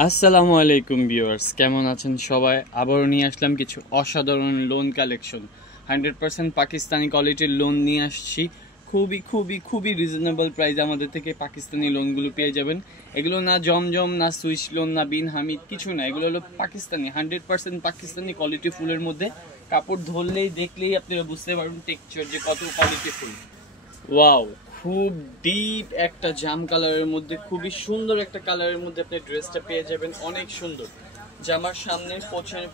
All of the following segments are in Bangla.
আসসালামু আলাইকুম ভিউয়ার্স, কেমন আছেন সবাই? আবারও নিয়ে আসলাম কিছু অসাধারণ লোন কালেকশন। 100% পাকিস্তানি কোয়ালিটির লোন নিয়ে আসছি। খুবই খুবই খুবই রিজনেবল প্রাইসে আমাদের থেকে পাকিস্তানি লোনগুলো পেয়ে যাবেন। এগুলো না জমজম, না সুইস লোন, না বিন হামিদ, কিছু না। এগুলো হলো পাকিস্তানি 100% পাকিস্তানি কোয়ালিটি ফুলের মধ্যে। কাপড় ধরলেই দেখলেই আপনারা বুঝতে পারবেন টেক্সচার যে কত কোয়ালিটি ফুল। ওয়াও, খুব ডিপ একটা জাম কালারের মধ্যে, খুবই সুন্দর একটা কালারের মধ্যে আপনি ড্রেসটা পেয়ে যাবেন। অনেক সুন্দর জামার সামনের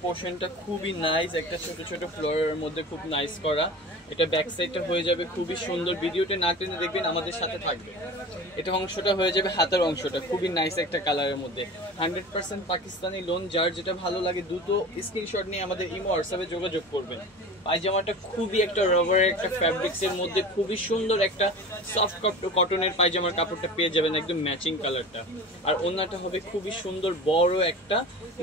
পোর্শনটা খুবই নাইস, একটা ছোট ছোট ফ্লোরের মধ্যে খুব নাইস করা। এটা ব্যাক সাইডটা হয়ে যাবে খুবই সুন্দর। ভিডিওটা না টেনে দেখবেন, আমাদের সাথে থাকবে। এটা অংশটা হয়ে যাবে হাতের অংশটা, খুবই নাইস একটা কালারের মধ্যে। 100% পাকিস্তানি লোন। যার যেটা ভালো লাগে দ্রুত স্ক্রিনশট নিয়ে আমাদের ইমো হোয়াটসঅ্যাপে যোগাযোগ করবেন। পায়জামাটা খুবই একটা রবারের একটা ফ্যাব্রিক্স এর মধ্যে, খুবই সুন্দর একটা সফট কটনের পায়জামার কাপড়টা পেয়ে যাবেন, একদম ম্যাচিং কালারটা। আর ওড়নাটা হবে খুবই সুন্দর, বড় একটা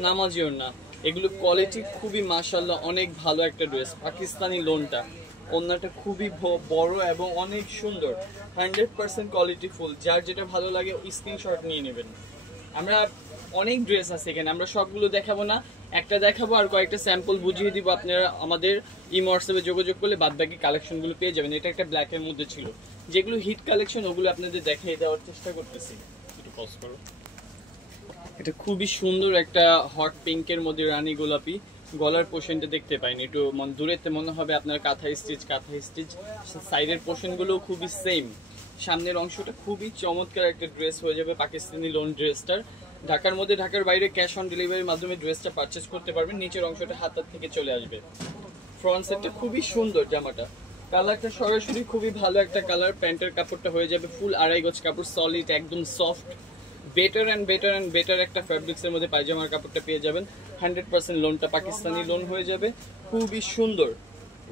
নামাজি ওড়না। এগুলো কোয়ালিটি খুবই মাশাআল্লাহ, অনেক ভালো একটা ড্রেস। পাকিস্তানি লোনটা, ওড়নাটা খুবই বড় এবং অনেক সুন্দর। 100% কোয়ালিটি ফুল। যার যেটা ভালো লাগে স্ক্রিনশট নিয়ে নেবেন। আমরা অনেক ড্রেস আছে এখানে, আমরা সবগুলো দেখাবো না, একটা দেখাবো আর কয়েকটা স্যাম্পল বুঝিয়ে দিব। আপনারা আমাদের ইমো হোয়াটসঅ্যাপে যোগাযোগ করলে বাদবাকি কালেকশনগুলো পেয়ে যাবেন। এটা একটা ব্ল্যাকের মধ্যে ছিল, যেগুলো হিট কালেকশন ওগুলো আপনাদের দেখিয়ে দেওয়ার চেষ্টা করতেছি। একটু পজ করো। এটা খুবই সুন্দর একটা হট পিঙ্কের মধ্যে রানী গোলাপি। গলার পোর্শনটা দেখতে পাইনি, একটু দূরেতে মনে হবে আপনার কাঁথা স্টিচ। সাইডের পোর্শনগুলো খুবই সেম। সামনের অংশটা খুবই চমৎকার একটা ড্রেস হয়ে যাবে পাকিস্তানি লোন ড্রেসটার। ঢাকার মধ্যে, ঢাকার বাইরে ক্যাশ অন ডেলিভারির মাধ্যমে ড্রেসটা পারচেস করতে পারবেন। নিচের অংশটা হাতার থেকে চলে আসবে। ফ্রন্ট সাইডটা খুবই সুন্দর জামাটা। কালারটা সরাসরি খুবই ভালো একটা কালার। প্যান্টের কাপড়টা হয়ে যাবে ফুল আড়াই গজ কাপড়, সলিড, একদম সফট। বেটার একটা ফ্যাব্রিক্সের মধ্যে পায়জামার কাপড়টা পেয়ে যাবেন। 100% লোনটা পাকিস্তানি লোন হয়ে যাবে, খুবই সুন্দর।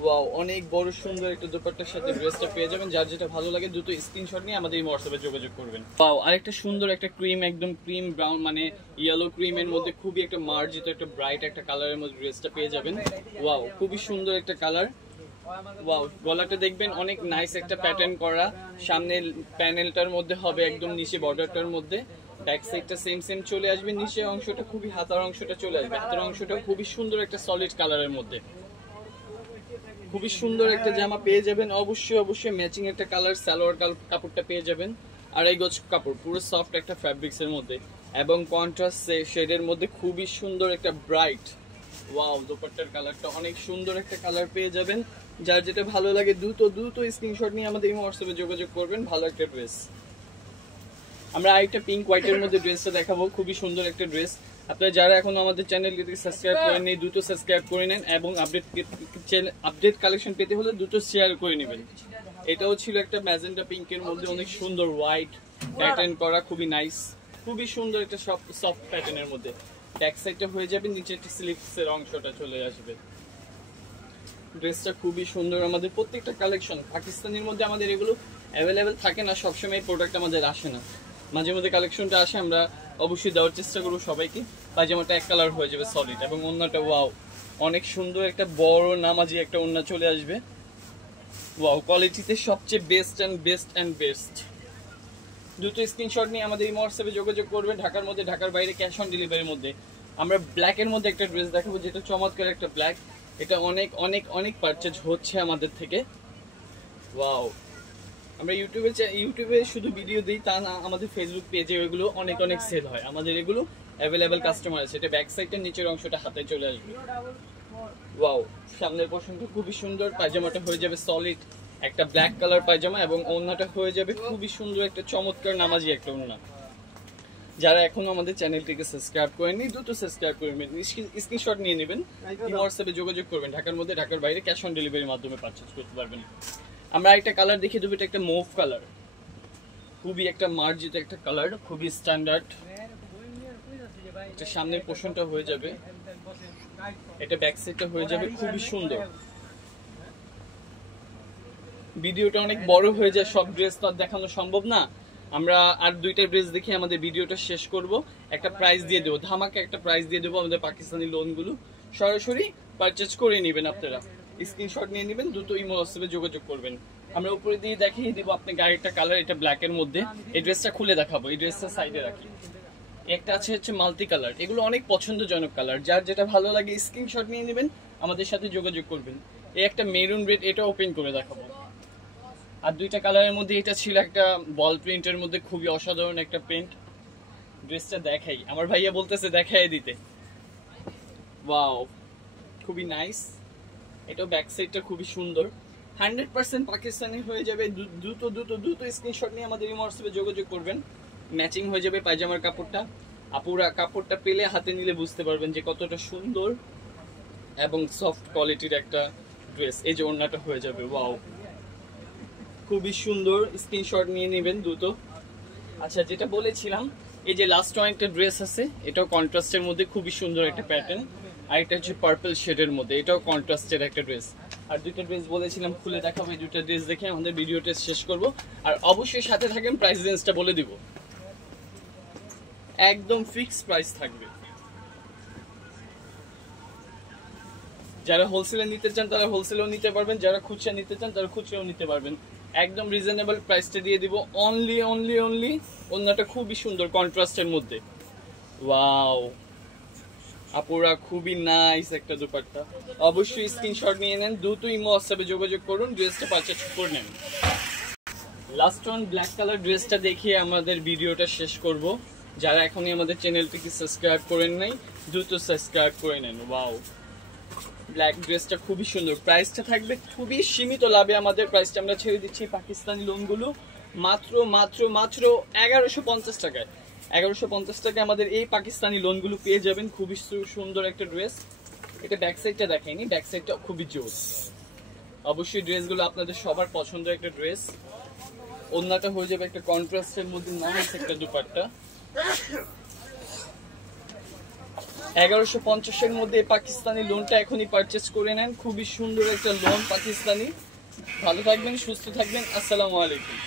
ওয়াও, অনেক বড় সুন্দর একটা দোপাট্টার সাথে ড্রেসটা পেয়ে যাবেন। যার যেটা ভালো লাগে দ্রুত স্ক্রিনশট নিয়ে আমাদের এই হোয়াটসঅ্যাপে যোগাযোগ করবেন। ওয়াও, আরেকটা সুন্দর একটা ক্রিম, একদম ক্রিম ব্রাউন মানে ইয়েলো ক্রিমের মধ্যে খুবই একটা মার্জিত একটা ব্রাইট একটা কালারের মধ্যে ড্রেসটা পেয়ে যাবেন। ওয়াও, খুবই সুন্দর একটা কালার। ওয়াও, গলাটা দেখবেন অনেক নাইস একটা প্যাটার্ন করা। সামনে প্যানেলটার মধ্যে হবে একদম নিচে বর্ডারটার মধ্যে। ব্যাক সাইডটা সেম চলে আসবে। নিচে অংশটা খুবই হাতার অংশটা চলে আসবে। হাতের অংশটা খুবই সুন্দর একটা সলিড কালারের মধ্যে, খুবই সুন্দর একটা জামা পেয়ে যাবেন। অবশ্যই ম্যাচিং একটা কালার সালোয়ার কাপড়টা পেয়ে যাবেন। আড়াই গজ কাপড়, পুরো সফট একটা ফ্যাব্রিক্স এর মধ্যে এবং কন্ট্রাস্ট শেডের মধ্যে খুবই সুন্দর একটা ব্রাইট। ওয়াও, দোপাট্টার কালারটা অনেক সুন্দর একটা কালার পেয়ে যাবেন। যার যেটা ভালো লাগে দ্রুত স্ক্রিনশট নিয়ে আমাদের এই হোয়াটসঅ্যাপে যোগাযোগ করবেন। ভালো একটা ড্রেস। আমরা আরেকটা পিঙ্ক হোয়াইটের মধ্যে ড্রেসটা দেখাবো, খুবই সুন্দর একটা ড্রেস। আপনারা যারা এখনো আমাদের চ্যানেলটিকে সাবস্ক্রাইব করেননি দ্রুত সাবস্ক্রাইব করে নেন এবং আপডেট কালেকশন পেতে হলে দ্রুত শেয়ার করে নেবেন। এটাও ছিল একটা ম্যাজেন্টা পিঙ্কের মধ্যে, অনেক সুন্দর হোয়াইট প্যাটার্ন করা, খুবই নাইস, খুবই সুন্দর একটা সফট প্যাটার্নের মধ্যে। ব্যাক সাইডটা হয়ে যাবে, নিচে একটা স্লিভসের অংশটা চলে আসবে। ড্রেসটা খুবই সুন্দর। আমাদের প্রত্যেকটা কালেকশন পাকিস্তানের মধ্যে আমাদের এগুলো অ্যাভেলেবেল থাকে না, সবসময় এই প্রোডাক্ট আমাদের আসে না, মাঝে মধ্যে কালেকশনটা আসে। আমরা অবশ্যই দেওয়ার চেষ্টা করবো সবাইকে। পায়জামাটা এক কালার হয়ে যাবে সলিড এবং ওড়নাটা ওয়াও, অনেক সুন্দর একটা বড় নামাজি একটা ওড়না চলে আসবে। ওয়াও, কোয়ালিটিতে সবচেয়ে বেস্ট। দুটো স্ক্রিনশট নিয়ে আমাদের এই হোয়াটসঅ্যাপে যোগাযোগ করবেন। ঢাকার মধ্যে, ঢাকার বাইরে ক্যাশ অন ডেলিভারির মধ্যে। আমরা ব্ল্যাকের মধ্যে একটা ড্রেস দেখাবো, যেটা চমৎকার একটা ব্ল্যাক। এটা অনেক পারচেজ হচ্ছে আমাদের থেকে। ওয়াও, আমরা ইউটিউবে শুধু ভিডিও দিই তা না, আমাদের ফেসবুক পেজে ওইগুলো অনেক সেল হয়। আমাদের এগুলো অ্যাভেলেবেল কাস্টমার আছে। এটা ব্যাক সাইডের নিচের অংশটা হাতে চলে আসবে। ওয়াও, সামনের পোর্শনটা খুবই সুন্দর। পায়জামাটা হয়ে যাবে সলিড একটা ব্ল্যাক কালার পায়জামা এবং ওড়নাটা হয়ে যাবে খুবই সুন্দর একটা চমৎকার নামাজি একটা ওড়না। যারা এখনো আমাদের চ্যানেলটিকে সাবস্ক্রাইব করেননি দ্রুত সাবস্ক্রাইব করবেন, স্ক্রিনশট নিয়ে নেবেন, হোয়াটসঅ্যাপে যোগাযোগ করবেন। ঢাকার মধ্যে, ঢাকার বাইরে ক্যাশ অন ডেলিভারির মাধ্যমে পারচেজ করতে পারবেন। আমরা একটা কালার দেখিয়ে দেবো, এটা একটা মুভ কালার, খুবই একটা মার্জিত একটা কালার, খুবই স্ট্যান্ডার্ড। এটা সামনের পোর্শনটা হয়ে যাবে, এটা ব্যাক সাইডটা হয়ে যাবে, খুবই সুন্দর। ভিডিওটা অনেক বড় হয়ে যায়, সব ড্রেস তো আর দেখানো সম্ভব না। আমরা আর দুইটা ড্রেস দেখে আমাদের ভিডিওটা শেষ করব। একটা প্রাইস দিয়ে দেবো, ধামাকা একটা প্রাইস দিয়ে দেবো। আমাদের পাকিস্তানি লোনগুলো সরাসরি পারচেজ করে নেবেন আপনারা, স্ক্রিনশট নিয়ে নেবেন, দ্রুত ইমো হোয়াটসঅ্যাপে যোগাযোগ করবেন। আমরা উপরে দিয়ে দেখিয়ে দিব আপনি গাড়িটা কালার, এটা ব্ল্যাকের মধ্যে। এই ড্রেসটা খুলে দেখাবো, এই ড্রেসটা সাইডে রাখি। একটা আছে হচ্ছে মাল্টি কালার, এগুলো অনেক পছন্দজনক কালার, যার যেটা ভালো লাগে স্ক্রিনশট নিয়ে নেবেন, আমাদের সাথে যোগাযোগ করবেন। এই একটা মেরুন রেড, এটা ওপেন করে দেখাবো। আর দুইটা কালারের মধ্যে এটা ছিল একটা বল প্রিন্টের মধ্যে, খুবই অসাধারণ একটা প্রিন্ট। ড্রেসটা দেখাই, আমার ভাইয়া বলতেছে দেখাই দিতে। ওয়াও, খুবই নাইস। এটাও ব্যাক সাইডটা খুবই সুন্দর। 100% পাকিস্তানি হয়ে যাবে। দ্রুত স্ক্রিনশট নিয়ে আমাদের এই হোয়াটসঅ্যাপে যোগাযোগ করবেন। ম্যাচিং হয়ে যাবে পায়জামার কাপড়টা। আপুরা কাপড়টা পেলে হাতে নিলে বুঝতে পারবেন যে কতটা সুন্দর এবং সফট কোয়ালিটির একটা ড্রেস। এই যে ওড়নাটা হয়ে যাবে, ওয়াও খুবই সুন্দর। স্ক্রিনশট নিয়ে নেবেন দ্রুত। আচ্ছা, যেটা বলেছিলাম, এই যে লাস্ট একটা ড্রেস আছে, এটাও কন্ট্রাস্টের মধ্যে খুবই সুন্দর একটা প্যাটার্ন। আর এটা হচ্ছে পার্পল শেডের মধ্যে, এটাও কন্ট্রাস্টের একটা ড্রেস। আর দুইটা ড্রেস বলেছিলাম খুলে দেখাবো, এই দুইটা ড্রেস দেখে আমাদের ভিডিওটা শেষ করব। আর অবশ্যই সাথে থাকেন, প্রাইস রেঞ্জটা বলে দিব, একদম ফিক্স প্রাইস থাকবে। যারা হোলসেলে নিতে চান তারা হোলসেলেও নিতে পারবেন, যারা খুচরা নিতে চান তারা খুচরাও নিতে পারবেন। একদম রিজনেবল প্রাইসটা দিয়ে দিব। অনলি ওন্নাটা খুবই সুন্দর কন্ট্রাস্টের মধ্যে, ওয়াও আপুরা খুবই নাইস একটা দুপাট্টা। অবশ্যই স্ক্রিনশট নিয়ে নেন, দ্রুত ইমো হোয়াটসঅ্যাপে যোগাযোগ করুন, ড্রেসটা পারচেজ করে নেন। লাস্ট ওয়ান ব্ল্যাক কালার ড্রেসটা দেখিয়ে আমাদের ভিডিওটা শেষ করব। যারা এখনই আমাদের চ্যানেলটিকে সাবস্ক্রাইব করেন নাই, দ্রুত সাবস্ক্রাইব করে নেন। ওয়াও, ব্ল্যাক ড্রেসটা খুবই সুন্দর। প্রাইসটা থাকবে খুবই সীমিত লাভে, আমাদের প্রাইসটা আমরা ছেড়ে দিচ্ছি পাকিস্তানি লোনগুলো মাত্র 1150 টাকায়। 1150 টাকায় আমাদের এই পাকিস্তানি লোনগুলো পেয়ে যাবেন। খুবই সুন্দর একটা ড্রেস। এটা ব্যাক সাইডটা দেখাইনি, ব্যাক সাইডটা খুবই জোস। অবশ্যই ড্রেসগুলো আপনাদের সবার পছন্দের একটা ড্রেস। ওন্নাটা হয়ে যাবে একটা কন্ট্রাস্টের মধ্যে নাইস একটা দুপাট্টা। 1150-এর মধ্যে পাকিস্তানি লোনটা এখনই পারচেজ করে নেন। খুবই সুন্দর একটা লোন পাকিস্তানি। ভালো থাকবেন, সুস্থ থাকবেন। আসসালামু আলাইকুম।